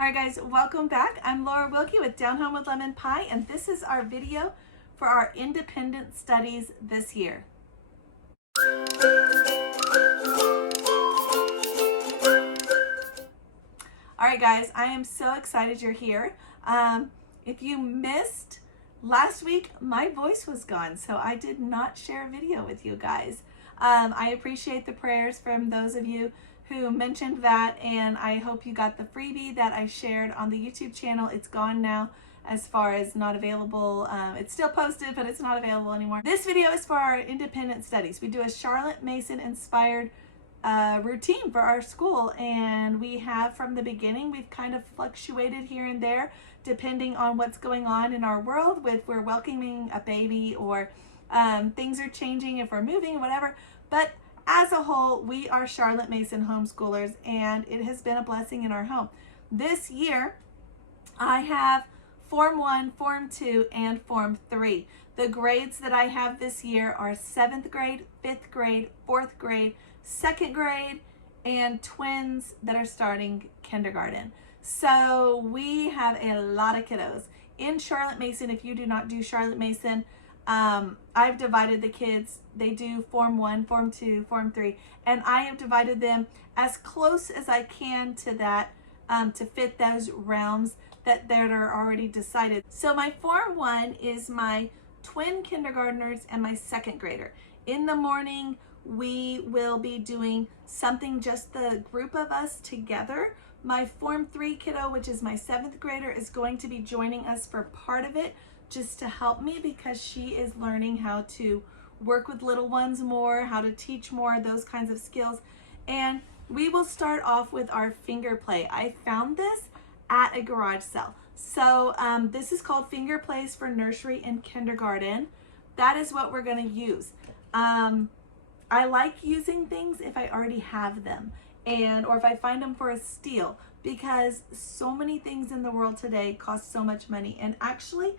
All right, guys, welcome back. I'm Laura Wilkie with Down Home with Lemon Pie, and this is our video for our independent studies this year. All right, guys, I am so excited you're here. If you missed last week, my voice was gone, so I did not share a video with you guys. I appreciate the prayers from those of you who mentioned that, and I hope you got the freebie that I shared on the YouTube channel. It's gone now as far as not available. It's still posted, but it's not available anymore. This video is for our independent studies. We do a Charlotte Mason inspired routine for our school, and we have from the beginning, we've kind of fluctuated here and there depending on what's going on in our world, with we're welcoming a baby or things are changing, if we're moving, whatever. But as a whole, we are Charlotte Mason homeschoolers, and it has been a blessing in our home. This year, I have Form 1, Form 2, and Form 3. The grades that I have this year are 7th grade, 5th grade, 4th grade, 2nd grade, and twins that are starting kindergarten. So we have a lot of kiddos. In Charlotte Mason, if you do not do Charlotte Mason, I've divided the kids. They do Form 1, Form 2, Form 3, and I have divided them as close as I can to that, to fit those realms that are already decided. So my Form 1 is my twin kindergartners and my 2nd grader. In the morning, we will be doing something, just the group of us together. My Form 3 kiddo, which is my 7th grader, is going to be joining us for part of it, just to help me, because she is learning how to work with little ones more, how to teach more, those kinds of skills. And we will start off with our finger play. I found this at a garage sale. So this is called Finger Plays for Nursery and Kindergarten. That is what we're gonna use. I like using things if I already have them, or if I find them for a steal, because so many things in the world today cost so much money. And actually,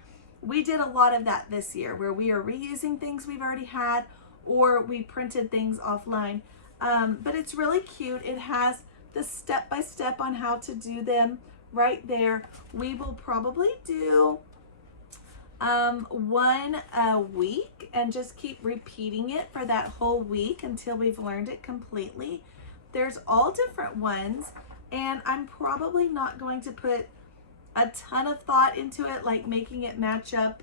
we did a lot of that this year, where we are reusing things we've already had, or we printed things offline. But it's really cute. It has the step-by-step on how to do them right there. We will probably do one a week and just keep repeating it for that whole week until we've learned it completely. There's all different ones, and I'm probably not going to put a ton of thought into it, like making it match up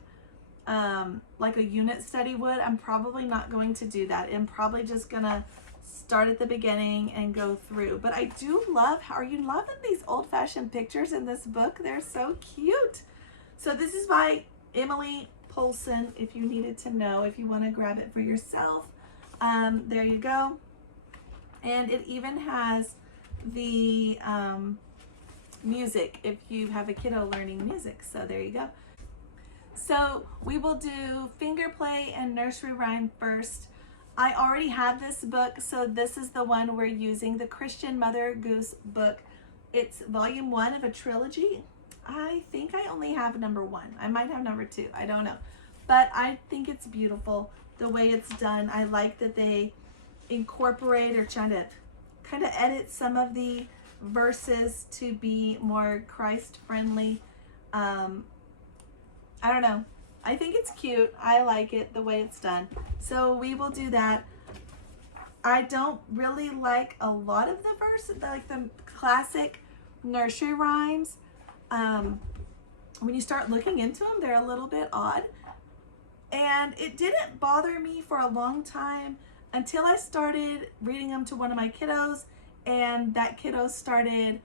like a unit study would. I'm probably not going to do that. I'm probably just gonna start at the beginning and go through. But I do love, are you loving these old-fashioned pictures in this book? They're so cute. So this is by Emily Polson, if you needed to know, if you want to grab it for yourself. There you go. And it even has the music if you have a kiddo learning music. So there you go. So we will do finger play and nursery rhyme first. I already have this book, so this is the one we're using, the Christian Mother Goose book. It's volume 1 of a trilogy. I think I only have number 1. I might have number 2. I don't know. But I think it's beautiful the way it's done. I like that they incorporate or try to kind of edit some of the verses to be more Christ friendly. I don't know. I think it's cute. I like it the way it's done. So we will do that. I don't really like a lot of the verses, like the classic nursery rhymes. When you start looking into them, they're a little bit odd. And it didn't bother me for a long time until I started reading them to one of my kiddos, and that kiddo started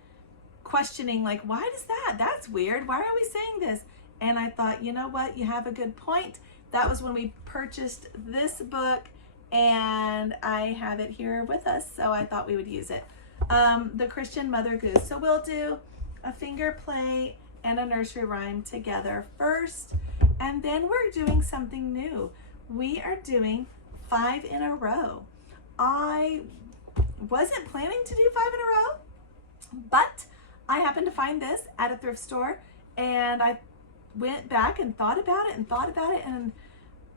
questioning, like, why does that? That's weird. Why are we saying this? And I thought, you know what? You have a good point. That was when we purchased this book, and I have it here with us, so I thought we would use it. The Christian Mother Goose. So we'll do a finger play and a nursery rhyme together first, and then we're doing something new. We are doing 5 in a row. I wasn't planning to do 5 in a row, but I happened to find this at a thrift store, and I went back and thought about it, and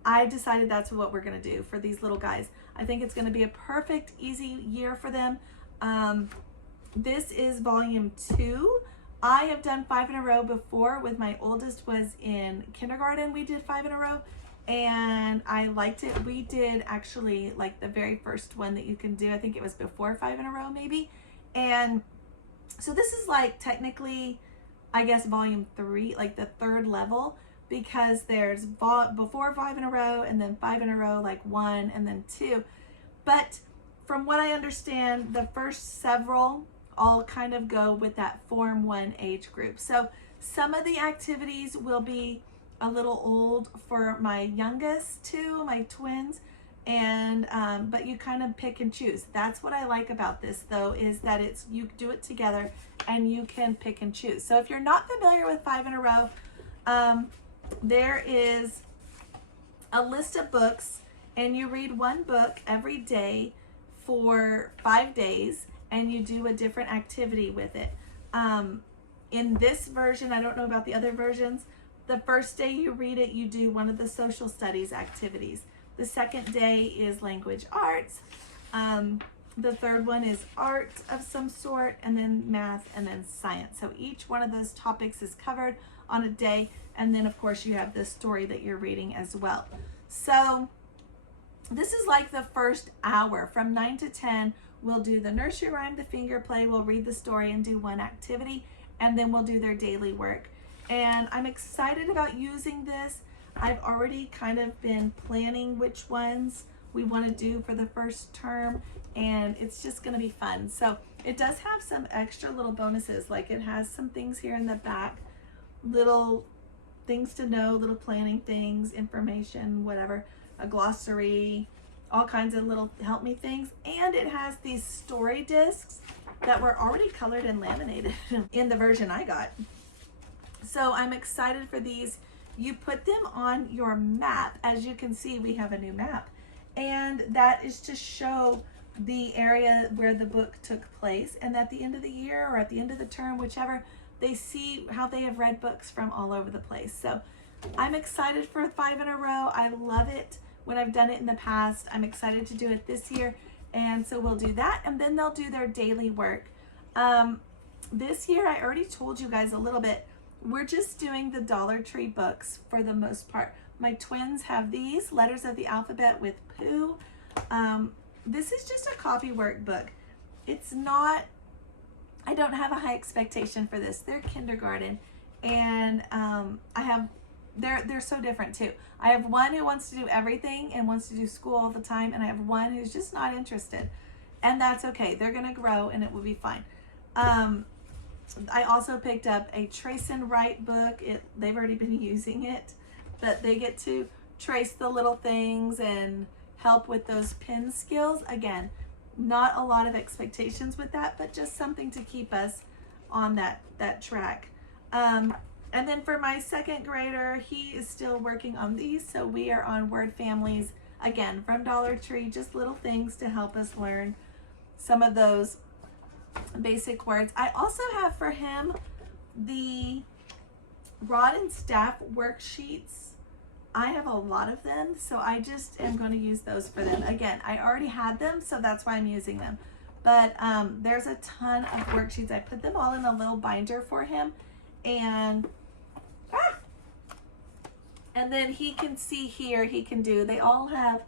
I decided that's what we're gonna do for these little guys. I think it's gonna be a perfect, easy year for them. This is volume 2. I have done 5 in a row before. With my oldest was in kindergarten, we did 5 in a row, and I liked it. We did actually like the very first one that you can do. I think it was before 5 in a row maybe. And so this is like technically, I guess, volume 3, like the 3rd level, because there's before 5 in a row and then 5 in a row, like 1 and then 2. But from what I understand, the first several all kind of go with that Form 1 age group. So some of the activities will be a little old for my youngest two, my twins, and but you kind of pick and choose. That's what I like about this though, is that it's, you do it together and you can pick and choose. So if you're not familiar with 5 in a row, there is a list of books, and you read one book every day for 5 days, and you do a different activity with it. In this version, I don't know about the other versions, the first day you read it, you do one of the social studies activities. The second day is language arts. The third one is art of some sort, and then math, and then science. So each one of those topics is covered on a day, and then of course you have the story that you're reading as well. So this is like the first hour. From 9 to 10, we'll do the nursery rhyme, the finger play, we'll read the story and do one activity, and then we'll do their daily work. And I'm excited about using this. I've already kind of been planning which ones we want to do for the first term, and it's just going to be fun. So it does have some extra little bonuses, like it has some things here in the back, little things to know, little planning things, information, whatever, a glossary, all kinds of little help me things. And it has these story discs that were already colored and laminated in the version I got. So I'm excited for these. You put them on your map. As you can see, we have a new map, and that is to show the area where the book took place, and at the end of the year or at the end of the term, whichever, they see how they have read books from all over the place. So I'm excited for 5 in a row. I love it when I've done it in the past. I'm excited to do it this year, and so we'll do that, and then they'll do their daily work. This year, I already told you guys a little bit, we're just doing the Dollar Tree books for the most part. My twins have these letters of the alphabet with Pooh. This is just a copy work book. It's not, I don't have a high expectation for this. They're kindergarten, and they're so different too. I have one who wants to do everything and wants to do school all the time, and I have one who's just not interested, and that's okay. They're gonna grow and it will be fine. I also picked up a trace and write book. They've already been using it, but they get to trace the little things and help with those pen skills. Again, not a lot of expectations with that, but just something to keep us on that track. And then for my second grader, he is still working on these. So we are on word families, again, from Dollar Tree, just little things to help us learn some of those basic words. I also have for him the rod and staff worksheets. I have a lot of them, so I just am going to use those for them. Again, I already had them, so that's why I'm using them. But there's a ton of worksheets. I put them all in a little binder for him, and then he can see here, he can do, they all have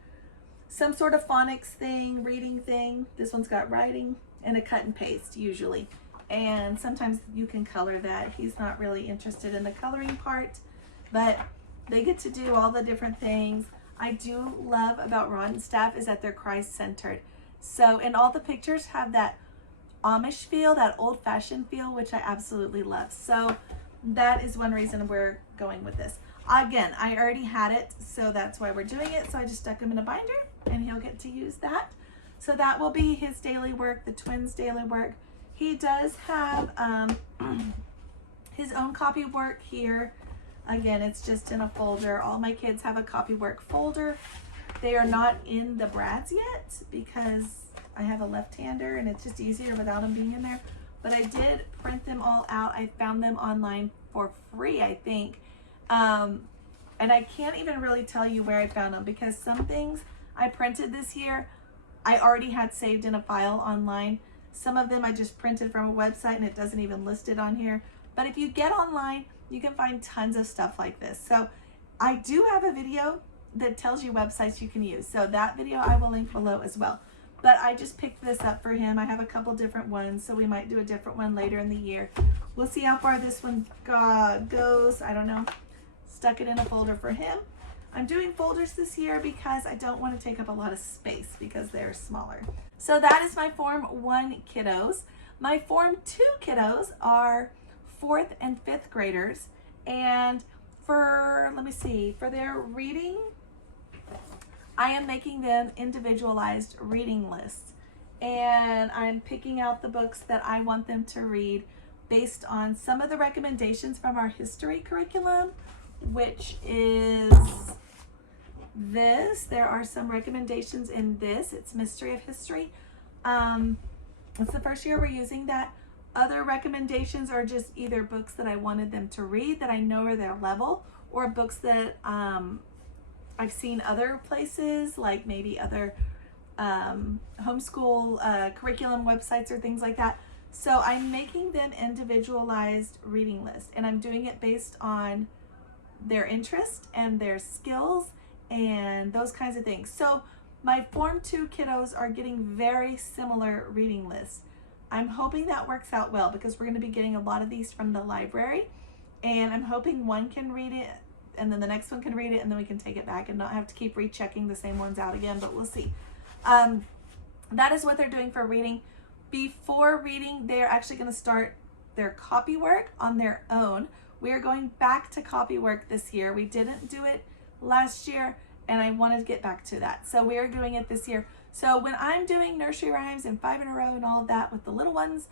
some sort of phonics thing, reading thing. This one's got writing and a cut and paste usually. And sometimes you can color that. He's not really interested in the coloring part, but they get to do all the different things. I do love about Rod and Staff is that they're Christ-centered. So, and all the pictures have that Amish feel, that old-fashioned feel, which I absolutely love. So that is one reason we're going with this. Again, I already had it, so that's why we're doing it. So I just stuck him in a binder, and he'll get to use that. So that will be his daily work, the twins' daily work. He does have his own copy work here. Again, it's just in a folder. All my kids have a copy work folder. They are not in the Brads yet because I have a left-hander and it's just easier without them being in there. But I did print them all out. I found them online for free, I think. And I can't even really tell you where I found them because some things I printed this year, I already had saved in a file online. Some of them I just printed from a website and it doesn't even list it on here. But if you get online, you can find tons of stuff like this. So I do have a video that tells you websites you can use. So that video I will link below as well. But I just picked this up for him. I have a couple different ones, so we might do a different one later in the year. We'll see how far this one goes. I don't know. Stuck it in a folder for him. I'm doing folders this year because I don't want to take up a lot of space because they're smaller. So that is my Form 1 kiddos. My Form 2 kiddos are 4th and 5th graders. And for, let me see, for their reading, I am making them individualized reading lists. And I'm picking out the books that I want them to read based on some of the recommendations from our history curriculum, which is this. There are some recommendations in this. It's Mystery of History. It's the first year we're using that. Other recommendations are just either books that I wanted them to read that I know are their level, or books that I've seen other places, like maybe other homeschool curriculum websites or things like that. So I'm making them individualized reading lists, and I'm doing it based on their interest and their skills and those kinds of things. So my Form 2 kiddos are getting very similar reading lists. I'm hoping that works out well because we're going to be getting a lot of these from the library, and I'm hoping one can read it and then the next one can read it, and then we can take it back and not have to keep rechecking the same ones out again, but we'll see. That is what they're doing for reading. Before reading, they're actually going to start their copy work on their own. We are going back to copy work this year. We didn't do it last year, and I wanted to get back to that. So we are doing it this year. So when I'm doing nursery rhymes and 5 in a row and all of that with the little ones,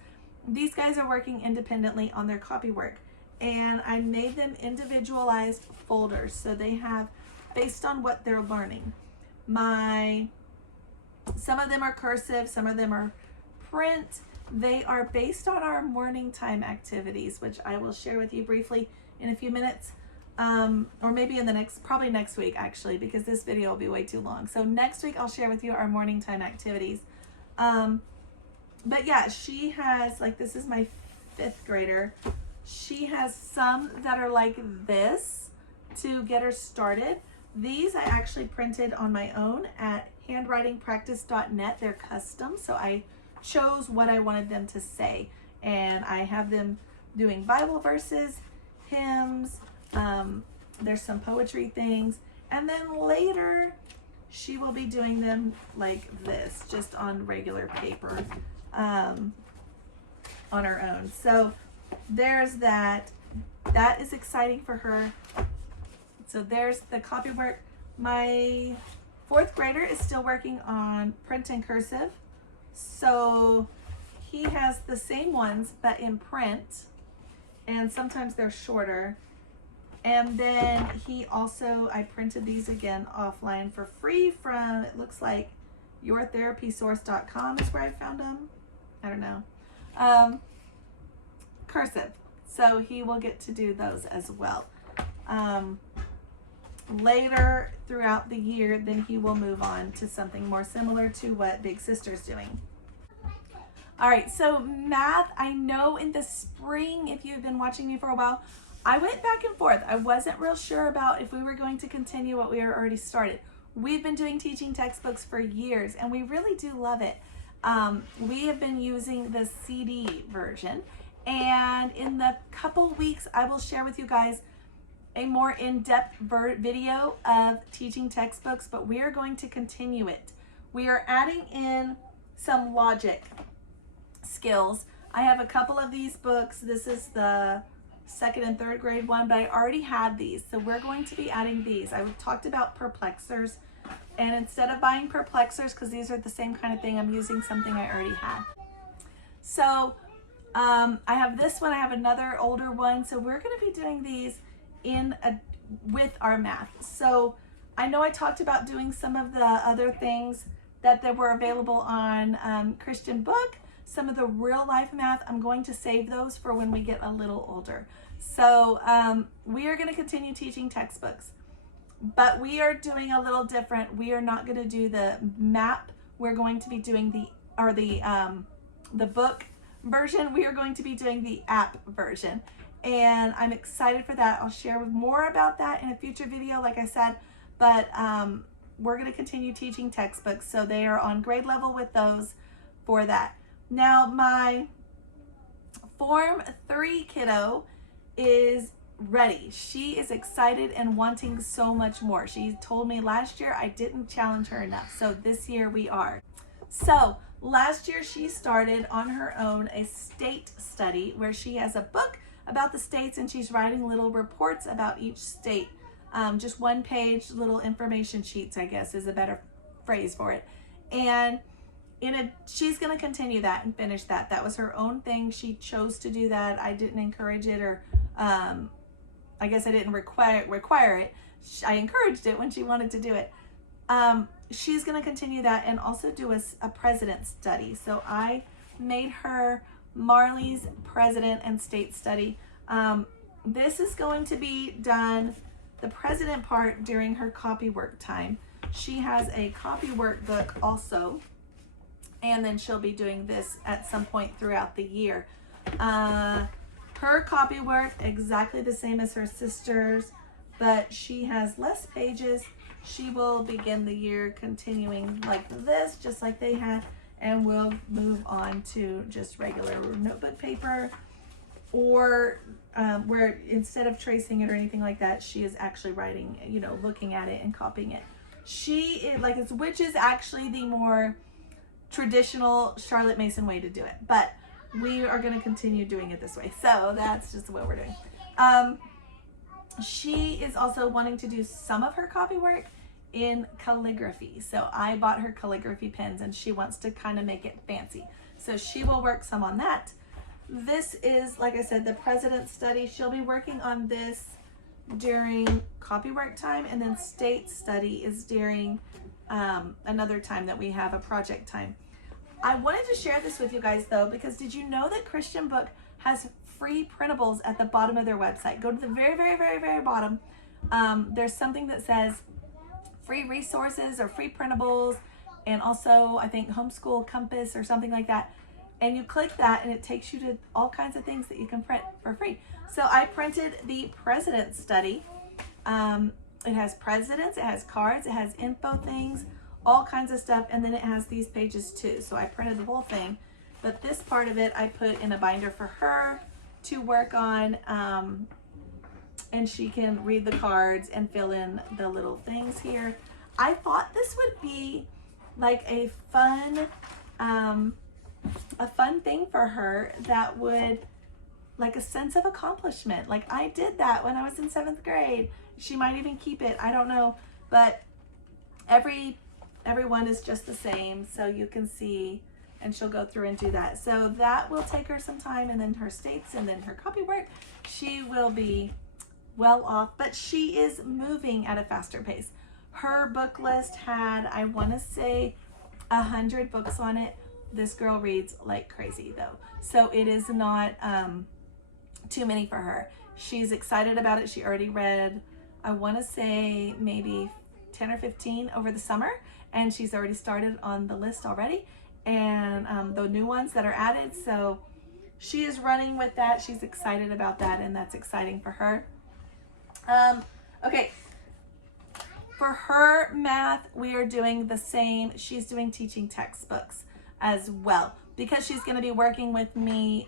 these guys are working independently on their copy work. And I made them individualized folders. So they have, based on what they're learning. Some of them are cursive, some of them are print. They are based on our morning time activities, which I will share with you briefly in a few minutes. Or maybe in the probably next week actually, because this video will be way too long. So next week I'll share with you our morning time activities. But yeah, she has, like, this is my 5th grader. She has some that are like this to get her started. These I actually printed on my own at handwritingpractice.net. They're custom, so I chose what I wanted them to say. And I have them doing Bible verses, hymns, there's some poetry things, and then later she will be doing them like this, just on regular paper, on her own. So there's that. That is exciting for her. So there's the copy work. My 4th grader is still working on print and cursive. So he has the same ones, but in print, and sometimes they're shorter. And then he also, I printed these again offline for free from, it looks like yourtherapysource.com is where I found them. I don't know. Cursive. So he will get to do those as well. Later throughout the year, then he will move on to something more similar to what Big Sister's doing. All right, so math, I know in the spring, if you've been watching me for a while, I went back and forth. I wasn't real sure about if we were going to continue what we were already started. We've been doing teaching textbooks for years, and we really do love it. We have been using the CD version, and in the couple weeks, I will share with you guys a more in-depth video of teaching textbooks, but we are going to continue it. We are adding in some logic skills. I have a couple of these books. This is the 2nd and 3rd grade one, but I already had these, so we're going to be adding these. I talked about perplexers, and instead of buying perplexers, because these are the same kind of thing, I'm using something I already had. So I have this one, I have another older one, so we're going to be doing these with our math. So I know I talked about doing some of the other things that were available on Christian Book. Some of the real life math, I'm going to save those for when we get a little older. So we are going to continue teaching textbooks, but we are doing a little different. We are not going to do the map. We're going to be doing the book version. We are going to be doing the app version. and I'm excited for that. I'll share more about that in a future video, like I said, but we're going to continue teaching textbooks, so they are on grade level with those for that. Now, my Form 3 kiddo is ready. She is excited and wanting so much more. She told me last year I didn't challenge her enough, so this year we are. So last year she started on her own a state study where she has a book about the states and she's writing little reports about each state. Just one page little information sheets, I guess is a better phrase for it. And she's going to continue that and finish that. That was her own thing. She chose to do that. I didn't encourage it, or I guess I didn't require it. I encouraged it when she wanted to do it. She's going to continue that and also do a president study. So I made her Marley's president and state study. This is going to be done, the president part, during her copy work time. She has a copy workbook also, and then she'll be doing this at some point throughout the year. Her copy work, exactly the same as her sister's, but she has less pages. She will begin the year continuing like this, just like they had, and we'll move on to just regular notebook paper, or where instead of tracing it or anything like that, she is actually writing, you know, looking at it and copying it. She is like, which is actually the more traditional Charlotte Mason way to do it, but we are going to continue doing it this way. So that's just what we're doing. She is also wanting to do some of her copy work in calligraphy. So I bought her calligraphy pens and she wants to kind of make it fancy. So she will work some on that. This is, like I said, the president's study. She'll be working on this during copy work time, and then state study is during another time that we have a project time. I wanted to share this with you guys though, because did you know that Christian Book has free printables at the bottom of their website? Go to the very, very, very, very bottom. There's something that says free resources or free printables, and also I think Homeschool Compass or something like that. And you click that and it takes you to all kinds of things that you can print for free. So I printed the President's Study. It has presidents, it has cards, it has info things, all kinds of stuff, and then it has these pages too. So I printed the whole thing, but this part of it I put in a binder for her to work on, and she can read the cards and fill in the little things here. I thought this would be like a fun thing for her that would, like, a sense of accomplishment. Like, I did that when I was in 7th grade. She might even keep it, I don't know, but everyone is just the same, so you can see, and she'll go through and do that. So that will take her some time, and then her states, and then her copy work. She will be well off, but she is moving at a faster pace. Her book list had, I want to say, 100 books on it. This girl reads like crazy though, so it is not too many for her. She's excited about it. She already read, I want to say, maybe 10 or 15 over the summer, and she's already started on the list already, and the new ones that are added. So she is running with that. She's excited about that, and that's exciting for her. Okay, for her math, we are doing the same. She's doing teaching textbooks as well, because she's going to be working with me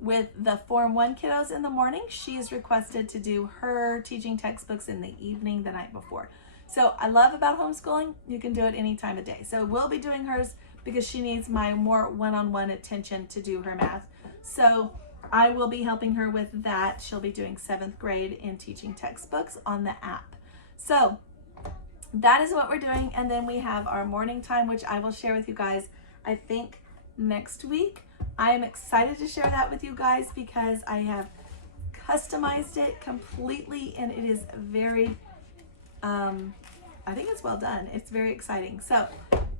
with the Form 1 kiddos in the morning. She is requested to do her teaching textbooks in the evening the night before. So I love about homeschooling, you can do it any time of day. So we'll be doing hers because she needs my more one-on-one attention to do her math. So I will be helping her with that. She'll be doing 7th grade in teaching textbooks on the app. So that is what we're doing. And then we have our morning time, which I will share with you guys, I think, next week. I am excited to share that with you guys because I have customized it completely, and it is very, I think it's well done. It's very exciting. So,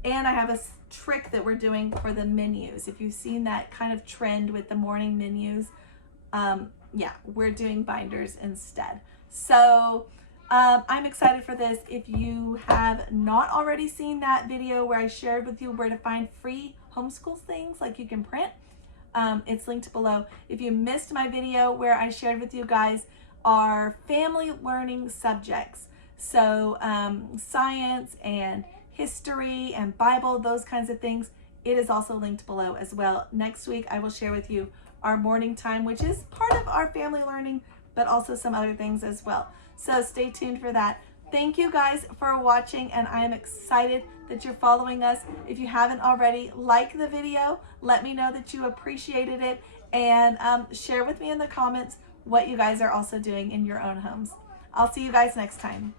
and I have a trick that we're doing for the menus. If you've seen that kind of trend with the morning menus, yeah, we're doing binders instead. So I'm excited for this. If you have not already seen that video where I shared with you where to find free homeschool things like you can print, It's linked below. If you missed my video where I shared with you guys our family learning subjects, so science and history and Bible, those kinds of things, it is also linked below as well. Next week, I will share with you our morning time, which is part of our family learning, but also some other things as well. So stay tuned for that. Thank you guys for watching, and I am excited that you're following us. If you haven't already, like the video, let me know that you appreciated it, and share with me in the comments what you guys are also doing in your own homes. I'll see you guys next time.